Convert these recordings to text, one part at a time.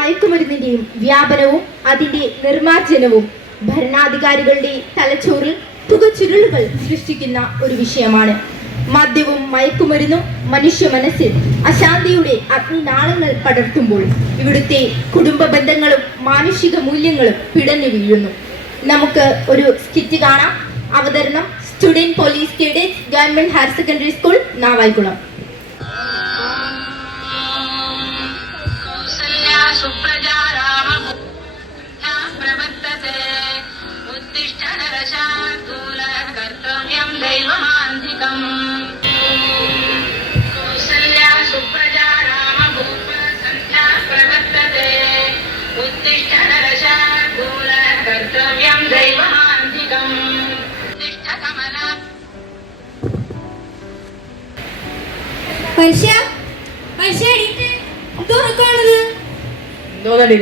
മയക്കുമരുന്നിന്റെയും വ്യാപനവും അതിന്റെ നിർമ്മാർജ്ജനവും ഭരണാധികാരികളുടെ തലച്ചോറിൽ തുകച്ചുരുളുകൾ സൃഷ്ടിക്കുന്ന ഒരു വിഷയമാണ്. മദ്യവും മയക്കുമരുന്നും മനുഷ്യ മനസ്സിൽ അശാന്തിയുടെ അഗ്നിനാളങ്ങൾ പടർത്തുമ്പോൾ ഇവിടുത്തെ കുടുംബ ബന്ധങ്ങളും മാനുഷിക മൂല്യങ്ങളും പിടഞ്ഞു വീഴുന്നു. നമുക്ക് ഒരു സ്കിറ്റ് കാണാം. അവതരണം student police cadets government higher secondary school Navaikulam.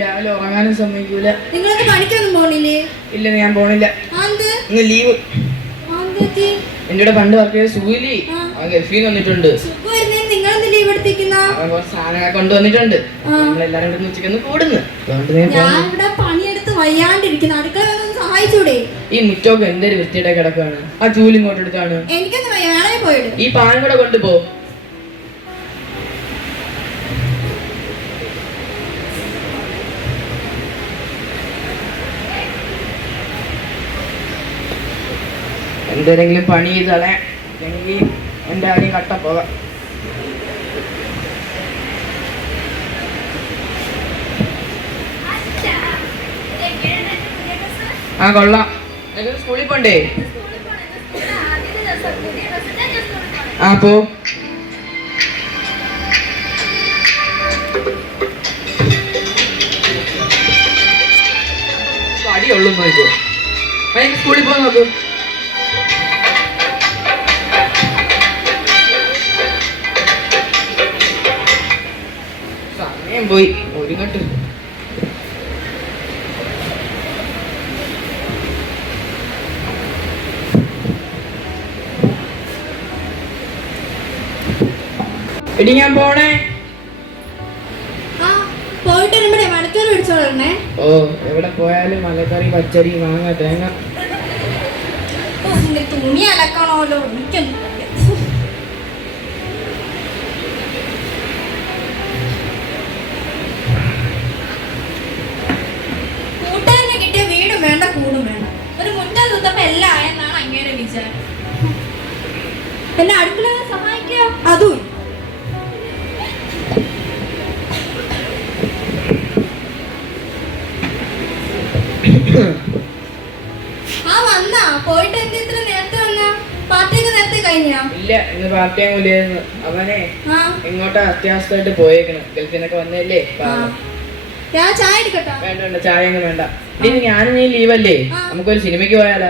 രാവിലെ ഉറങ്ങാനും സമ്മതിക്കൂല. നിങ്ങളൊന്ന് പണിക്കൊന്നും പോണില്ലേ? ഇല്ല, ഞാൻ പോണില്ല. ഇന്ന് ലീവ്. എന്റെ പണ്ട് വർക്ക് ചെയ്ത സുഖിലി ഗൾഫിൽ വന്നിട്ടുണ്ട്. സാധനങ്ങൾ കൊണ്ടുവന്നിട്ടുണ്ട്. നമ്മളെല്ലാരും കൂടെ ഉച്ചയ്ക്കൊന്ന് കൂടുന്നു. ഈ മുറ്റമൊക്കെ എന്തൊരു വൃത്തിയുടെ കിടക്കാണ്. ആ ചൂല് ഇങ്ങോട്ട് എടുത്താണ്. ഈ പാൻ കൂടെ കൊണ്ടുപോ. എന്തെങ്കിലും പണി ചെയ്താലേ അല്ലെങ്കിൽ എൻ്റെ ആരെയും കട്ട പോകാം. ആ കൊള്ളാം. സ്കൂളിൽ പോണ്ടേ? ആ പോ. അടിയുള്ളൂ നോക്കൂ. സ്കൂളിൽ പോ നോക്കൂ. പോയി ഒരുങ്ങട്ട്. എടി ഞാൻ പോണേ. ഓ, എവിടെ പോയാലും മലക്കറി, പച്ചരി, മാങ്ങ, തേങ്ങ. തുണി അലക്കണമല്ലോ. വേണ്ട, കൂടും വേണ്ട. ഒരു മുറ്റം തുത്തപ്പോ എല്ലാം ആയെന്നാണ് അങ്ങേരെ വിചാരം. പിന്നെ അടുക്കള സഹായിക്കുക അതും. ആ വന്നാ പോയിട്ട് എന്താ ഇത്ര നേരത്തെ വന്നാ? പാർട്ടിയൊക്കെ നേരത്തെ കഴിഞ്ഞാ? ഇല്ല, ഇന്ന് പാർട്ടി ആകൂലായിരുന്നു. അവനെ എങ്ങോട്ടാ അത്യാവശ്യമായിട്ട് പോയേക്കണം. ഗൾഫിന്നൊക്കെ വന്നല്ലേ. ചായ എടുക്കട്ടോ? വേണ്ട വേണ്ട, ചായ ഒന്നും വേണ്ട. ഞാനും നീ ലീവല്ലേ, നമുക്കൊരു സിനിമയ്ക്ക് പോയാലോ?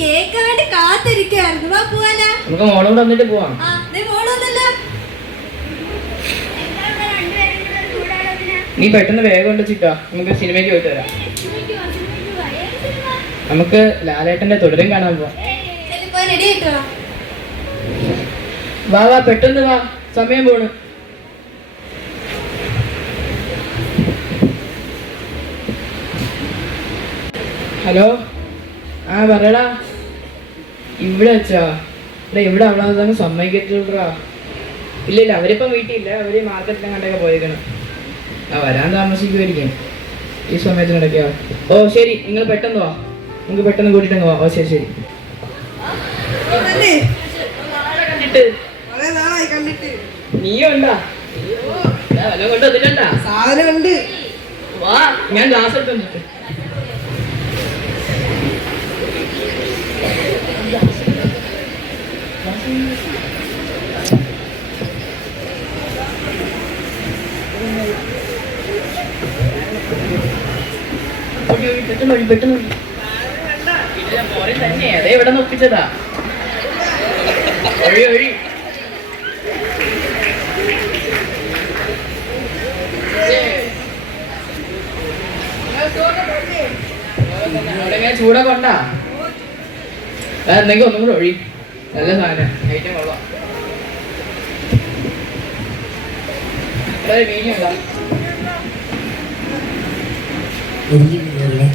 കേൾക്കാനായിട്ട് കാത്തിരിക്കായിരുന്നു. നമുക്ക് മോളും കൂടെ വന്നിട്ട് പോവാം. നീ പെട്ടെന്ന് വേഗം കൊണ്ട് ചിട്ടോ, നമുക്ക് സിനിമയ്ക്ക് പോയിട്ട് വരാം. നമുക്ക് ലാലേട്ടന്റെ തുടരും കാണാൻ പോവാം. വാ വാ, പെട്ടെന്ന് വാ, സമയം പോണു. ഹലോ, ആ പറയടാ. ഇവിടെ വെച്ചാ ഇവിടെ അവളെ സമ്മതിക്കത്തില്ലടാ. ഇല്ല ഇല്ല, അവരിപ്പം വീട്ടിലില്ല. അവര് മാർക്കറ്റിലും കണ്ടൊക്കെ പോയേക്കണം. ആ വരാൻ താമസിക്കുമായിരിക്കും ഈ സമയത്തിനിടയ്ക്കാ. ഓ ശരി, നിങ്ങൾ പെട്ടെന്ന് വാ, നമുക്ക് പെട്ടെന്ന് കൂട്ടിട്ടങ്ങ് വാ. ഓ ശരി ശരി. നീയോ ഉണ്ടാ? വല്ലതും കൊണ്ട് വന്നിട്ടുണ്ടാ? സാധനം ഉണ്ട്. വാ, ഞാൻ ഗ്ലാസ് എടുത്തോണ്ടിട്ട്. പെട്ടെന്ന് തന്നെ അതേ ഇവിടെ നോക്കിച്ചതാ. ഒഴി ഒഴി. ചൂടൊക്കെ ഉണ്ടാ? എന്തെങ്കിലും ഒന്നും കൂടെ ഒഴി. നല്ല സാധനം, ഐറ്റം കൊള്ളാം. വീഞ്ഞുണ്ടോ? ഒരുങ്ങിയില്ലേ?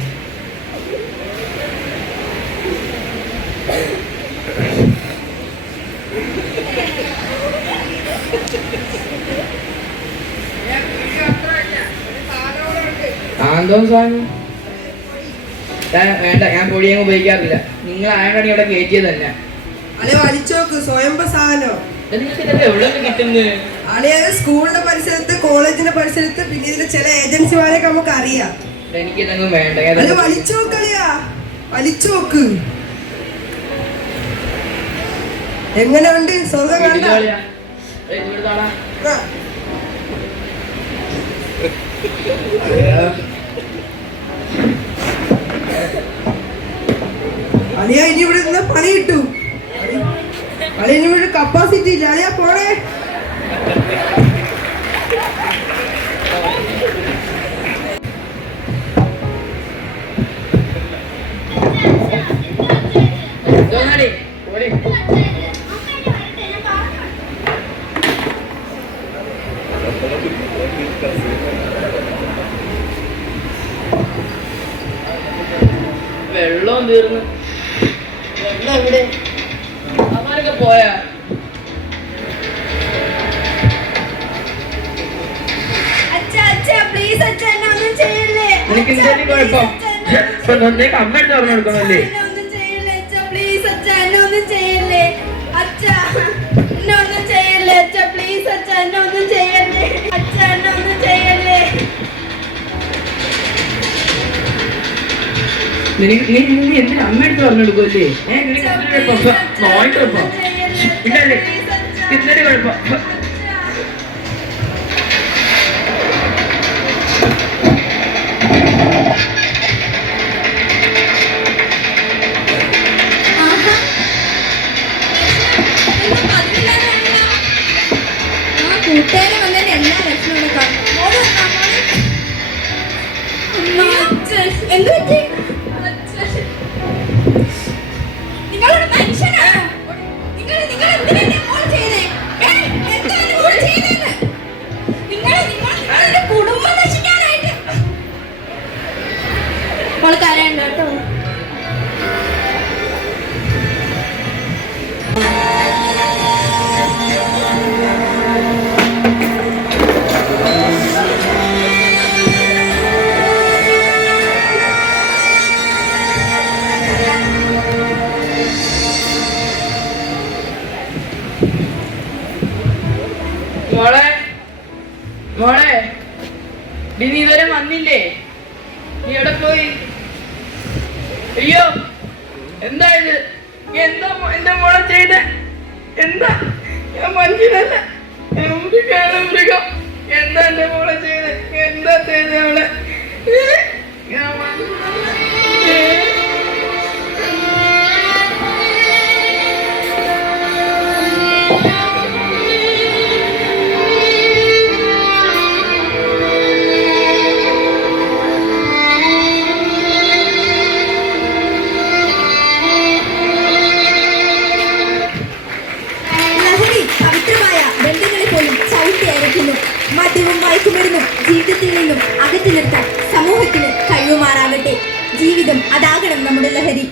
എന്തോ സാധനം വേണ്ട, ഞാൻ പൊടിയങ്ങ് ഉപയോഗിക്കാറില്ല. നിങ്ങൾ ആയതാണ് ഇവിടെ കയറ്റിയത് തന്നെ. അല്ലെ വലിച്ചോക്ക് സ്വയംഭ സാധനം. നിങ്ങൾക്ക് ഇതൊക്കെ എവിടെ നിന്ന് കിട്ടുന്നത്? അളിയത് സ്കൂളിന്റെ പരിസരത്ത്, കോളേജിന്റെ പരിസരത്ത്, പിന്നെ ഇതിന്റെ ചില ഏജൻസിമാരെയൊക്കെ നമുക്ക് അറിയാം. എനിക്കിതൊന്നും വേണ്ട. അല്ലെ വലിച്ചോക്ക് അളിയാ, വലിച്ചോക്ക്. എങ്ങനെയുണ്ട് സ്വർഗം കണ്ട? അളിയ ഇനി ഇവിടെ നിന്ന് പണി കിട്ടു. അളിയ ഇനി ഇവിടെ കപ്പാസിറ്റി ഇല്ല. അളിയ പോണേ. വെള്ളം തീർന്ന്. വെള്ളം എവിടെ? അവരൊക്കെ പോയാ? എനിക്ക് എന്തെങ്കിലും കുഴപ്പം? അമ്മ എടുത്ത് പറഞ്ഞു കൊടുക്കണല്ലേ? നീ എന്തിനാ അമ്മ എടുത്ത് പറഞ്ഞു കൊടുക്കുമല്ലേ? കുഴപ്പം ഇല്ലല്ലേ? ഇന്നലെ കുഴപ്പം. കൂട്ടുകാരെ വന്നതിന് എല്ലാ ലക്ഷണവും കാണും. എന്ത് പറ്റി? നിങ്ങളൊരു മനുഷ്യനാണോ? നിങ്ങൾ എന്തിനാ മോൾ ചെയ്തേ? എന്താണ് മോൾ ചെയ്തത്? നിങ്ങളുടെ കുടുംബം നശിക്കാനായിട്ട്. മോൾ കരയണ്ട കേട്ടോ. മോളെ, മോളെ, നീ ഇതുവരെ വന്നില്ലേ? നീ എവിടെ പോയി? അയ്യോ, എന്താ ഇത്? എന്താ എന്റെ മോളെ ചെയ്ത്? എന്താ? ഞാൻ മനുഷ്യനല്ല, മൃഗം. എന്താ എന്റെ മോളെ ചെയ്ത്? എന്താ ചെയ്ത് അവളെ? ഞാൻ മനുഷ്യനല്ല. മദ്യവും മയക്കുമരുന്നും ജീവിതത്തിൽ നിന്നും അകറ്റി നിർത്താൻ സമൂഹത്തിന് കഴിയുമാറാകട്ടെ. ജീവിതം അതാകണം നമ്മുടെ ലഹരി.